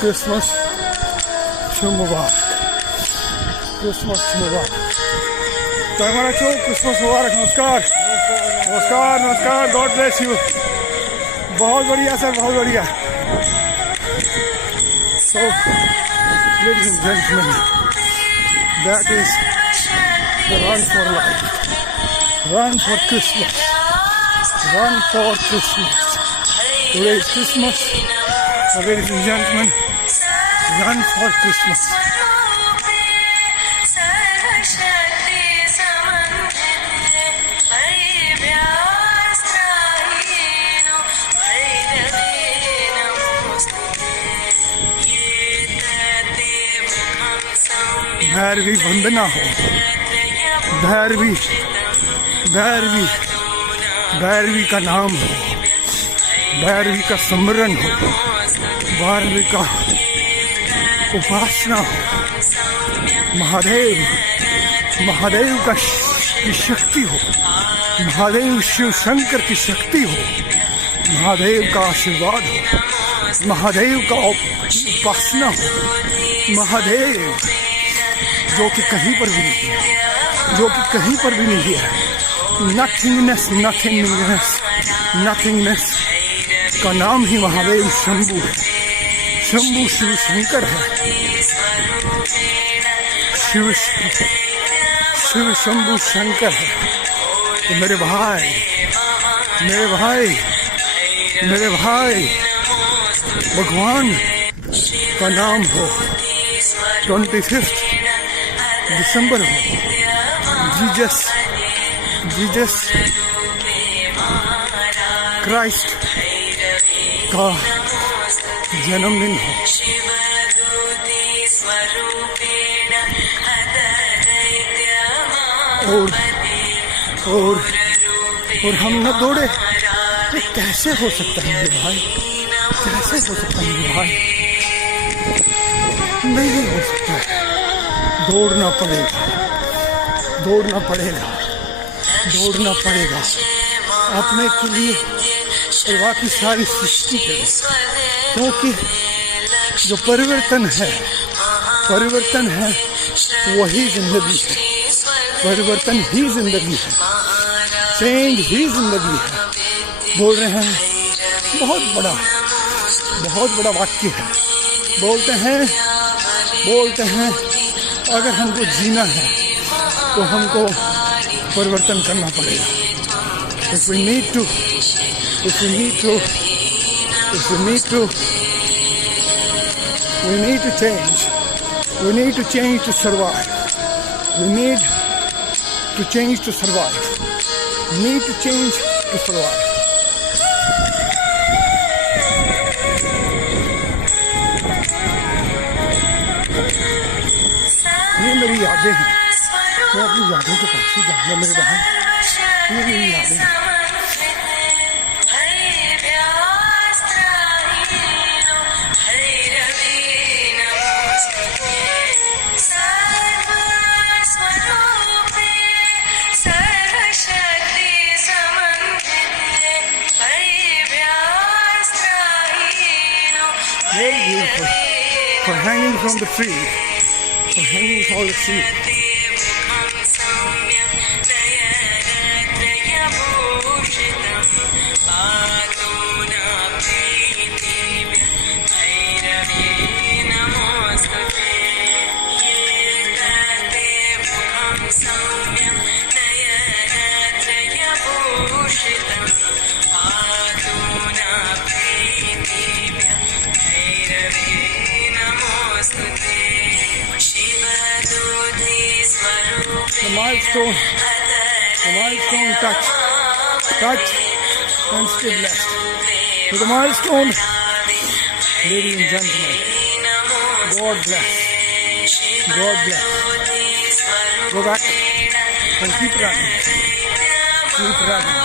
Christmas शुभ मुबारक, Christmas मुबारक। तो हमारा show Christmas मुबारक। नमस्कार नमस्कार नमस्कार, गॉड ब्लेस यू। बहुत बढ़िया सर, बहुत बढ़िया। So, ladies and gentlemen, that is the run for life, run for Christmas, run for Christmas. Today is Christmas, so ladies and gentlemen, run for Christmas. Bhairavi वंदना हो, भैरवी भैरवी भैरवी का नाम हो, भैरवी का स्मरण हो, भैरवी का उपासना हो, महादेव महादेव का की शक्ति हो, महादेव शिव शंकर की शक्ति हो, महादेव का आशीर्वाद हो, महादेव का उपासना हो, महादेव जो कि कहीं पर भी नहीं है, जो कि कहीं पर भी नहीं है। नथिंगनेस नथिंगनेस नथिंगनेस का नाम ही महादेव शंभू है। शंभू शिव शंकर है, शिव शंभू शंकर है। तो मेरे भाई मेरे भाई मेरे भाई, भगवान का नाम हो, 25 दिसंबर हो, जीसस क्राइस्ट का जन्मदिन हो। और हम न दौड़े, ये कैसे हो सकता है मेरे भाई, कैसे हो सकता है मेरे भाई? नहीं हो सकता है। दौड़ना पड़ेगा, दौड़ना पड़ेगा, दौड़ना पड़ेगा अपने के लिए और बाकी सारी सृष्टि के लिए, क्योंकि जो परिवर्तन है वही जिंदगी है, परिवर्तन ही जिंदगी है, चेंज ही जिंदगी है। बोल रहे हैं, बहुत बड़ा वाक्य है। बोलते हैं अगर हमको जीना है तो हमको परिवर्तन करना पड़ेगा। If we need to change. We need to change to survive. We need to change to survive. Need to change to survive. ये मेरी यादें हैं, मैं अपनी यादों के पास ही जाऊंगा मेरे भाई। ये मेरी यादें हैं। Very beautiful for hanging from the tree. For hanging from the tree. The milestone touch and stay blessed. To the milestone, ladies and gentlemen, God bless. God bless. Go back and keep running. Keep running.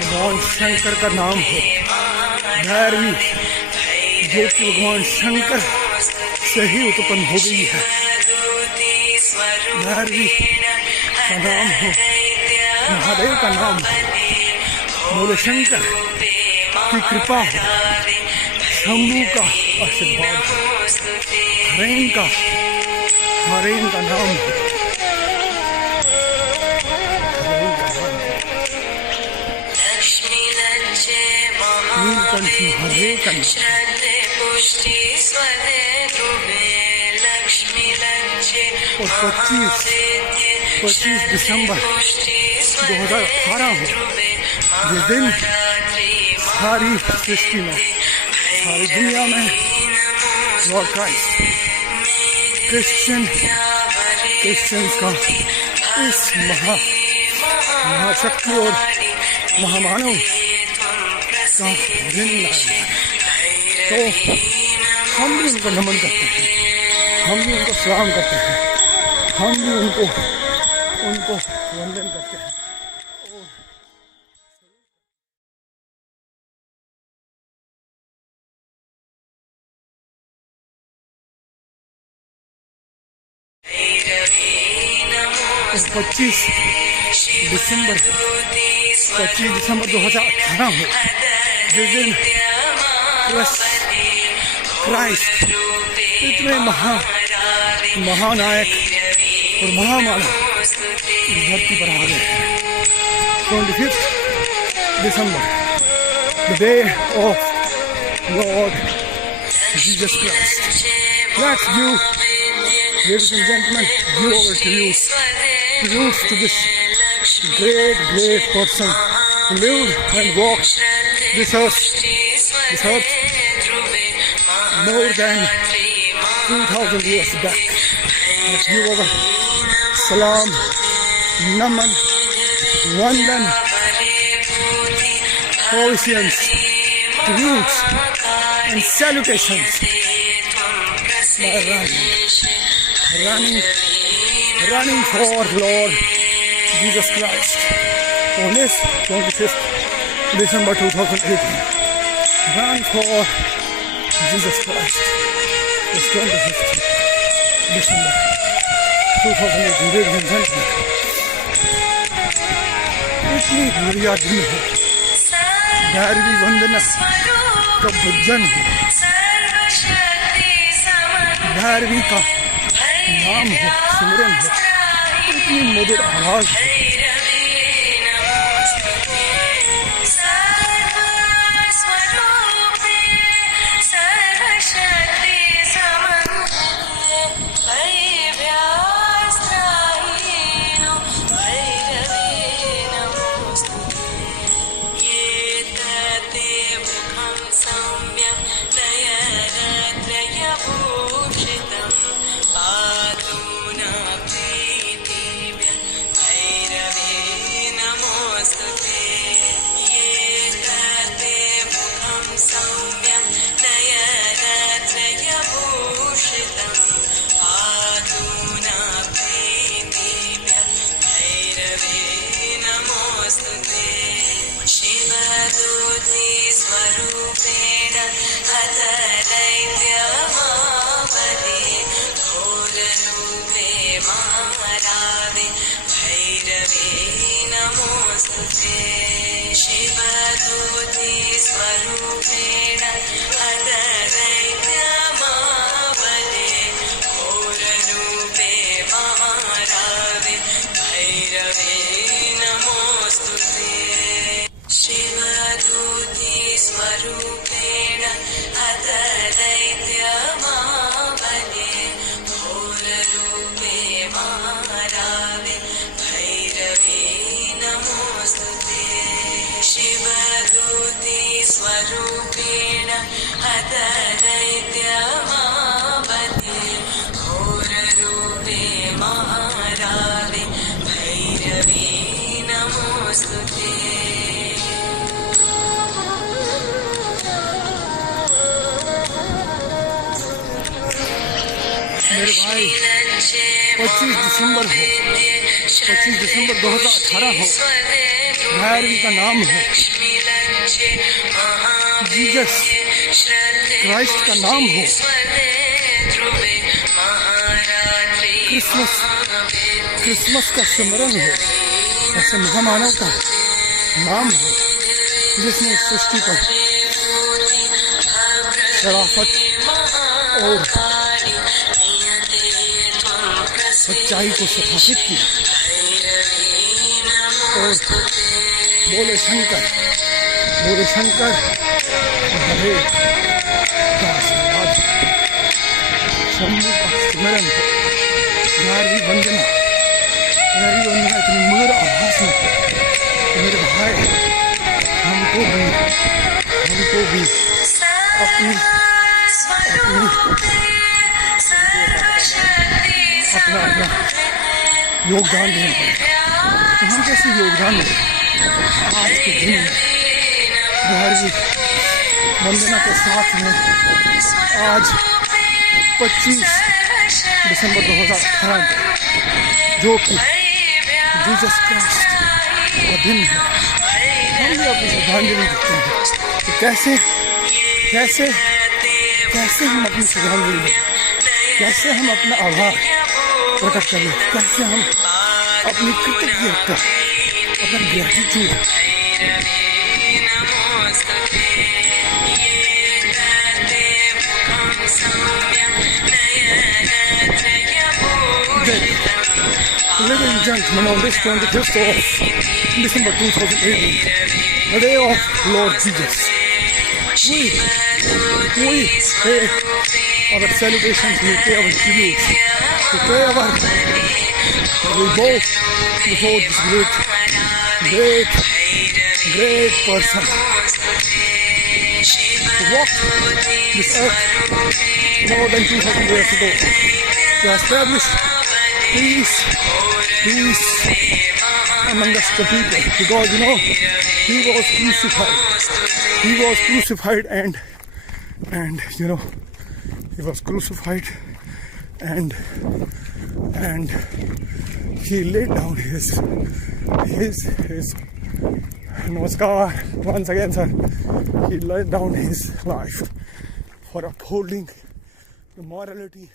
भगवान शंकर का नाम हो, भैरवी जो कि भगवान शंकर से ही उत्पन्न हो गई है। भैरवी का नाम हो, महादेव का नाम हो, बोले शंकर की कृपा हो, शंभू का आशीर्वाद हो, हरेन का नाम हो, नीलकंठ महादेव का नाम। और 25 दिसंबर 2018 हो, जिस दिन सारी सृष्टि में, सारी दुनिया में लॉर्ड क्राइस्ट क्रिश्चियंस का इस महाशक्ति और महामानव का दिन लाया। तो हम भी उनको नमन करते हैं, हम भी उनको सलाम करते हैं, हम भी उनको वंदन करते हैं। और 25 दिसंबर 2018 हो, जिस दिन क्राइस्ट इतने महानायक और महामानव धरती पर आ गए। 25 दिसंबर, the day of Lord Jesus Christ. Let's give, ladies and gentlemen, give over to you, to this great person who lived and walked this earth more than 2,000 years back. Let's give over salam, naman, vandan, obeisance, tributes and salutations by running for Lord Jesus Christ on this 25th December 2018. Run for Jesus Christ. This 25th December 2018, ladies and gentlemen. इतनी बढ़िया दिन है, भैरवी वंदना का भजन हो, भैरवी का नाम हो, सिमरन हो, इतनी मधुर आवाज है। मेरे भाई 25 दिसंबर 2018 हो, भैरवी का नाम हो, जीसस क्राइस्ट का नाम हो, क्रिसमस का स्मरण हो, ऐसे महामानव का नाम हो जिसने सृष्टि पर शराफत और सच्चाई को स्थापित किया। और बोले शंकर हरे का आशीर्वाद, शंभू का स्मरण हो, ग्यारहवीं वंदना इतनी मधुर आवाज में मेरे भाई हमको भी अपना योगदान देना पड़ेगा। तो हम कैसे योगदान दें आज के दिन में? ग्यारहवीं वंदना के साथ में आज 25 दिसंबर 2018 जो कि जीसस क्राइस्ट का दिन है, हम भी अपनी श्रद्धांजलि देते हैं। तो कैसे हम अपनी श्रद्धांजलि दें, कैसे हम अपना आभार प्रकट करें, कैसे हम अपनी कृतज्ञता, अपना gratitude Ladies and gentlemen, on this 25th of December 2018, the day of Lord Jesus, we pay our celebrations, we pay our tributes, we bow before this great person who walked this earth more than 2,000 years ago to establish peace among us the people, because he was crucified and he was crucified and he laid down his namaskar once again, sir. He laid down his life for upholding the morality